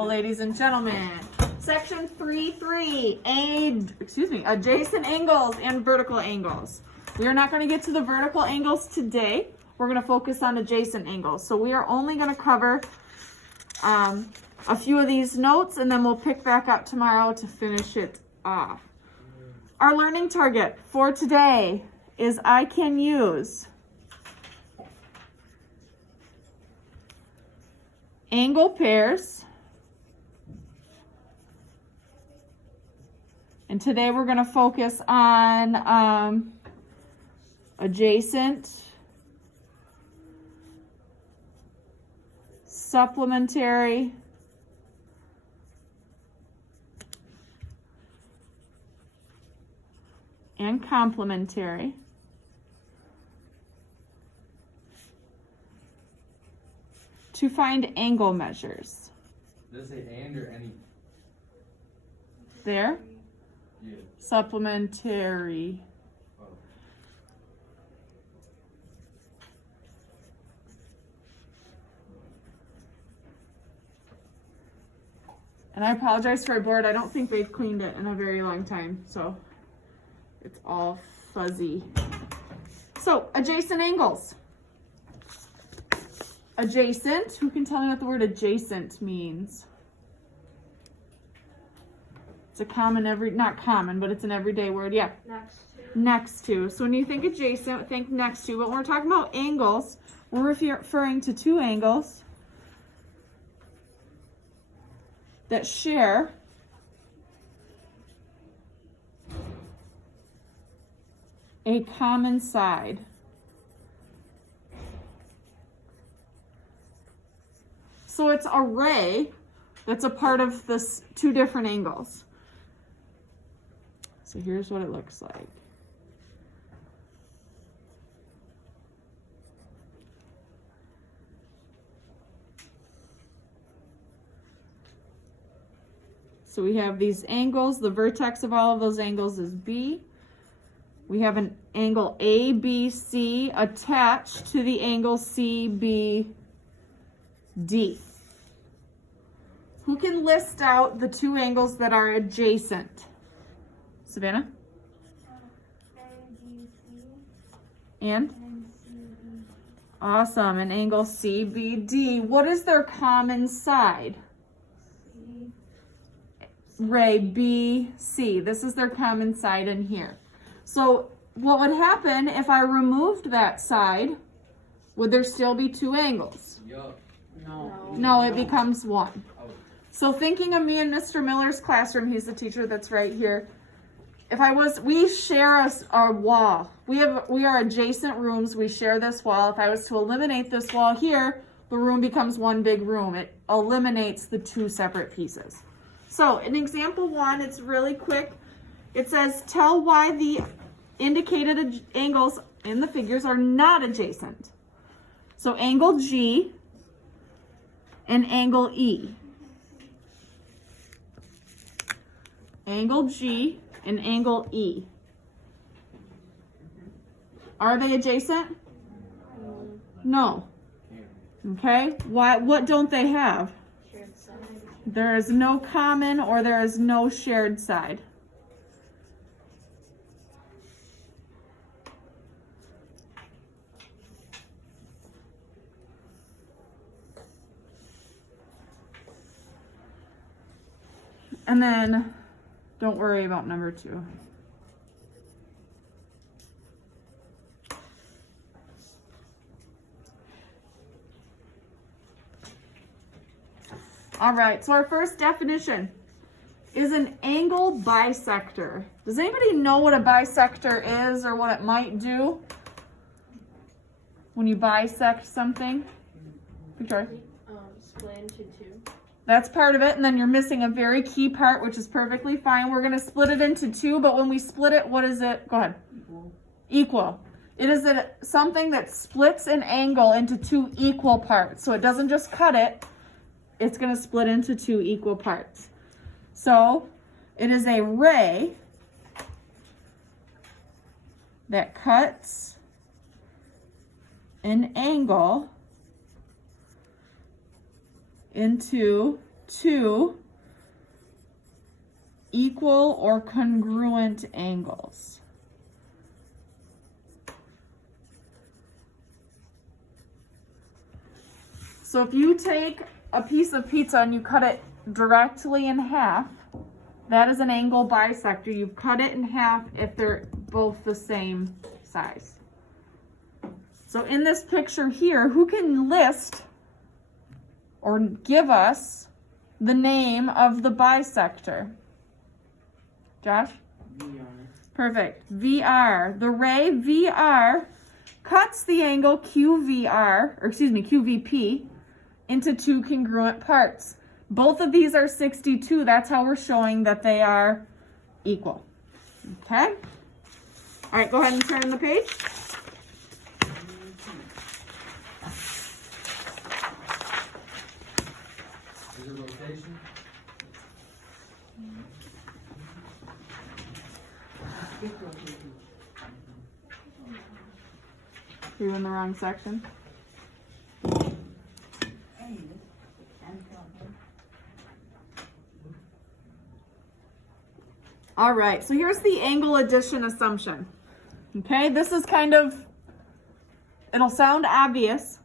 Ladies and gentlemen, section 3.3, adjacent angles and vertical angles. We are not going to get to the vertical angles today. We're going to focus on adjacent angles. So we are only going to cover a few of these notes, and then we'll pick back up tomorrow to finish it off. Our learning target for today is I can use angle pairs. And today we're going to focus on adjacent, supplementary, and complementary. To find angle measures. Does it say and or any? There. Yeah. Supplementary. Oh. And I apologize for our board. I don't think they've cleaned it in a very long time, so it's all fuzzy. So, adjacent angles. Adjacent, who can tell me what the word adjacent means? It's a common not common, but it's an everyday word, yeah. Next to. So when you think adjacent, think next to. But when we're talking about angles, we're referring to two angles that share a common side. So it's a ray that's a part of this two different angles. So here's what it looks like. So we have these angles. The vertex of all of those angles is B. We have an angle ABC attached to the angle CBD. Who can list out the two angles that are adjacent? Savannah? And? Awesome, an angle CBD. What is their common side? Ray BC. This is their common side in here. So what would happen if I removed that side? Would there still be two angles? Yup. No, it becomes one. So thinking of me in Mr. Miller's classroom, he's the teacher that's right here. We share a wall. We are adjacent rooms. We share this wall. If I was to eliminate this wall here, the room becomes one big room. It eliminates the two separate pieces. So in example 1, it's really quick. It says, tell why the indicated angles in the figures are not adjacent. So angle G and angle E. Angle G and angle E. Are they adjacent? No. Okay. Why? What don't they have? Shared side. There is no common or there is no shared side. And then don't worry about number 2. All right, so our first definition is an angle bisector. Does anybody know what a bisector is or what it might do when you bisect something? Victoria? Split into two. That's part of it, and then you're missing a very key part, which is perfectly fine. We're going to split it into 2, but when we split it, what is it? Go ahead. Equal. It is something that splits an angle into 2 equal parts. So it doesn't just cut it, it's going to split into 2 equal parts. So it is a ray that cuts an angle into two equal or congruent angles. So if you take a piece of pizza and you cut it directly in half, that is an angle bisector. You've cut it in half if they're both the same size. So in this picture here, who can list or give us the name of the bisector? Josh? VR. Perfect. VR. The ray VR cuts the angle QVP into two congruent parts. Both of these are 62. That's how we're showing that they are equal. Okay? All right, go ahead and turn the page. Is it rotation? You're in the wrong section. All right, so here's the angle addition assumption. Okay, this is kind of, it'll sound obvious,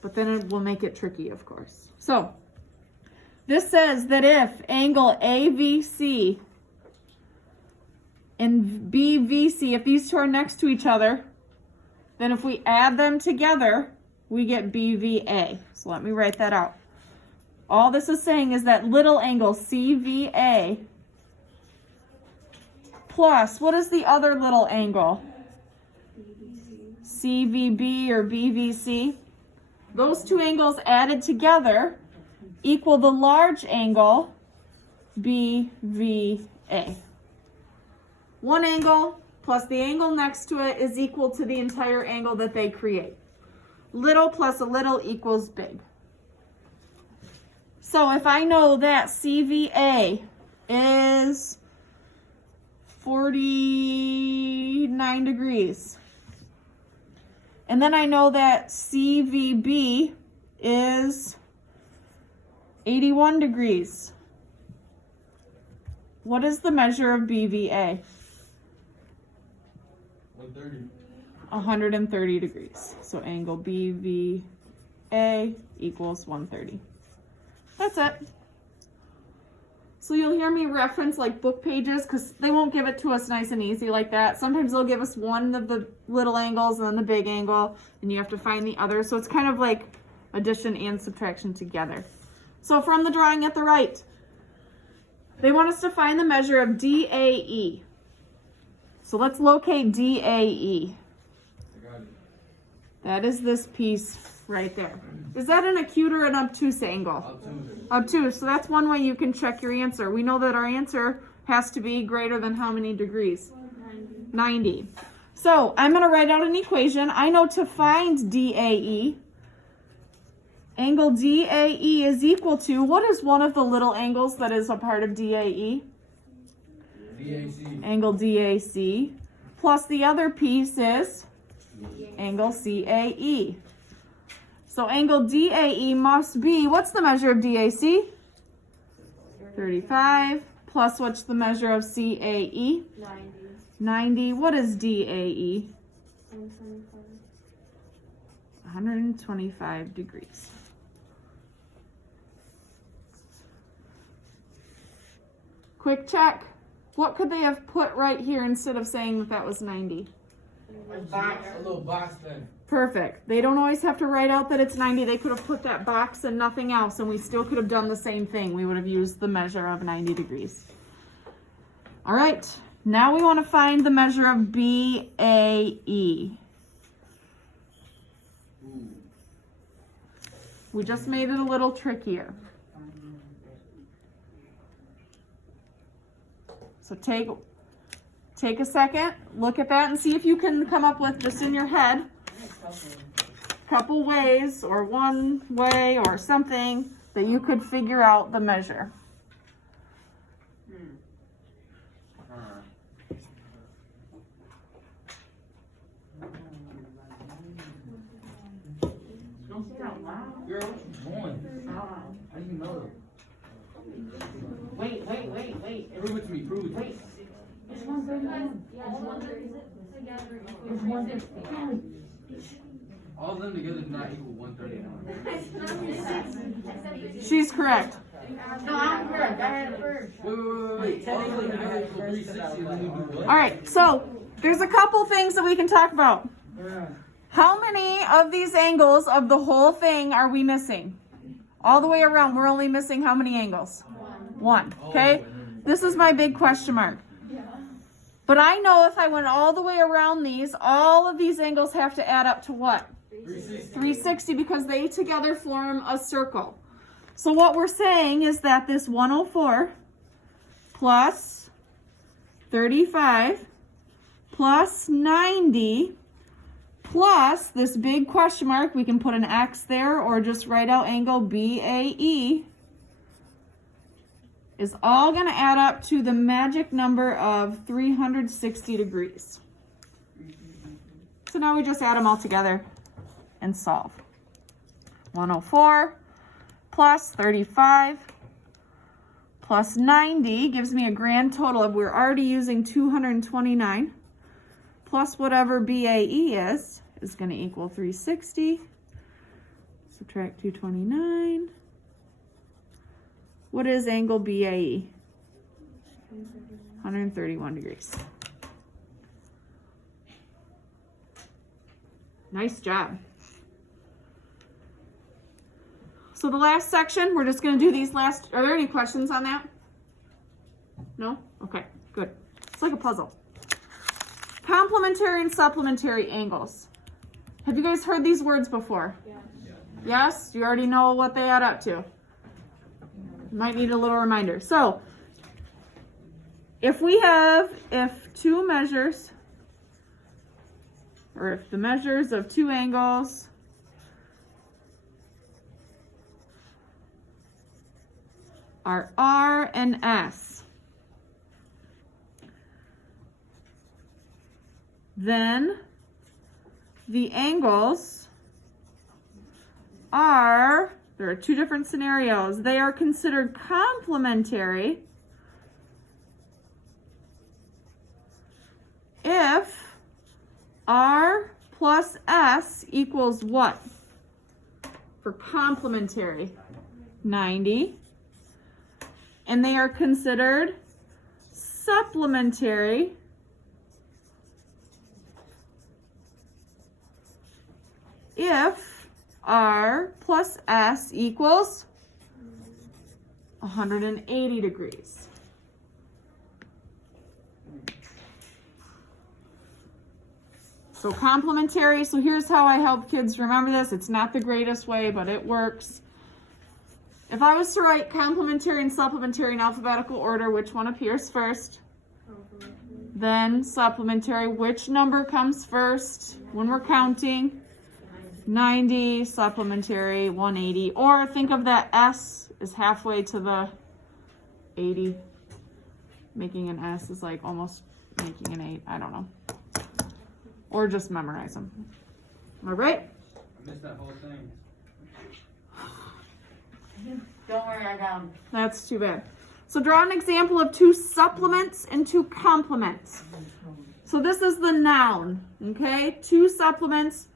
but then it will make it tricky, of course. So, this says that if angle AVC and BVC, if these two are next to each other, then if we add them together, we get BVA. So let me write that out. All this is saying is that little angle CVA plus, what is the other little angle? CVB or BVC. Those two angles added together equal the large angle BVA. One angle plus the angle next to it is equal to the entire angle that they create. Little plus a little equals big. So if I know that CVA is 49 degrees, and then I know that CVB is 81 degrees, what is the measure of BVA? 130. 130 degrees. So angle BVA equals 130. That's it. So you'll hear me reference like book pages because they won't give it to us nice and easy like that. Sometimes they'll give us one of the little angles and then the big angle, and you have to find the other. So it's kind of like addition and subtraction together. So from the drawing at the right, they want us to find the measure of DAE. So let's locate DAE. I got it. That is this piece right there. Is that an acute or an obtuse angle? Obtuse. Obtuse. So that's one way you can check your answer. We know that our answer has to be greater than how many degrees? 90. So I'm going to write out an equation. I know to find DAE, angle DAE is equal to, what is one of the little angles that is a part of DAE? VAC. Angle DAC. Plus the other piece is angle CAE. So angle DAE must be, what's the measure of DAC? 35. Plus what's the measure of CAE? 90. 90. What is DAE? 125. 125 degrees. Quick check. What could they have put right here instead of saying that that was 90? A little box thing. Perfect. They don't always have to write out that it's 90. They could have put that box and nothing else, and we still could have done the same thing. We would have used the measure of 90 degrees. All right. Now we want to find the measure of BAE. Ooh. We just made it a little trickier. So take a second, look at that and see if you can come up with, just in your head, a couple ways or one way or something that you could figure out the measure. Don't say it out loud. Girl, what you doing? I didn't You know. Wait. Prove it to me. Prove it to me. Wait. It's 131. It's 160. All of them together do not equal 139. She's correct. No, I'm correct. I had it first. Wait. All of them together equal 360. And then we do what? All right, so there's a couple things that we can talk about. How many of these angles of the whole thing are we missing? All the way around, we're only missing how many angles? One, okay? This is my big question mark. But I know if I went all the way around these, all of these angles have to add up to what? 360, because they together form a circle. So what we're saying is that this 104 plus 35 plus 90 plus this big question mark, we can put an X there or just write out angle BAE, is all going to add up to the magic number of 360 degrees. So now we just add them all together and solve. 104 plus 35 plus 90 gives me a grand total of, we're already using 229, plus whatever BAE is going to equal 360. Subtract 229. What is angle BAE? 131 degrees. Nice job. So the last section, we're just going to do these last. Are there any questions on that? No? Okay, good. It's like a puzzle. Complementary and supplementary angles. Have you guys heard these words before? Yes. Yes? You already know what they add up to. Might need a little reminder. So, if two measures, or if the measures of two angles are R and S, then the angles are, there are two different scenarios. They are considered complementary if R plus S equals what? For complementary, 90. And they are considered supplementary if R plus S equals 180 degrees. So complementary, so here's how I help kids remember this. It's not the greatest way, but it works. If I was to write complementary and supplementary in alphabetical order, which one appears first? Then supplementary, which number comes first when we're counting? 90, supplementary, 180. Or think of that S is halfway to the 80. Making an S is like almost making an 8. I don't know. Or just memorize them. All right? I missed that whole thing. Don't worry, I got 'em. That's too bad. So draw an example of two supplements and two complements. So this is the noun, okay? Two supplements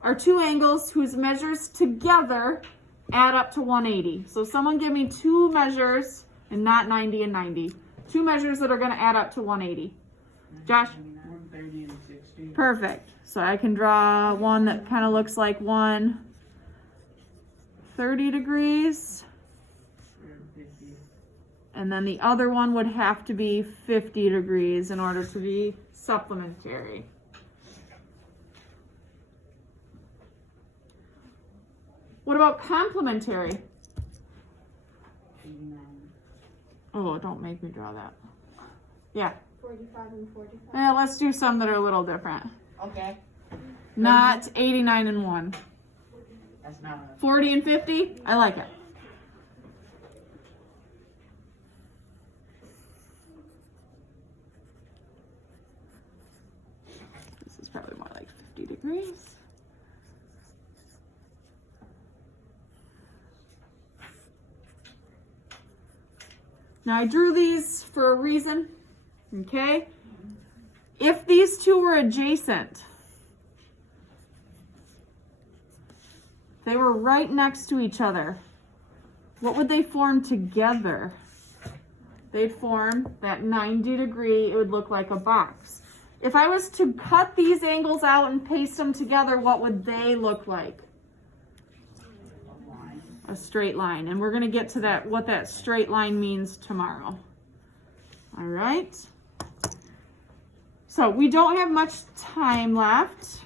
are two angles whose measures together add up to 180. So someone give me two measures, and not 90 and 90. Two measures that are going to add up to 180. Josh? 130 and 60. Perfect. So I can draw one that kind of looks like 130 degrees. 50. And then the other one would have to be 50 degrees in order to be supplementary. What about complementary? 89. Oh, don't make me draw that. Yeah. 45 and 45. Yeah, let's do some that are a little different. Okay. Not 89 and 1. That's not a 40 and 50? I like it. This is probably more like 50 degrees. Now I drew these for a reason, okay? If these two were adjacent, they were right next to each other, what would they form together? They'd form that 90 degree, it would look like a box. If I was to cut these angles out and paste them together, what would they look like? A straight line. And we're going to get to that, what that straight line means tomorrow. All right. So we don't have much time left.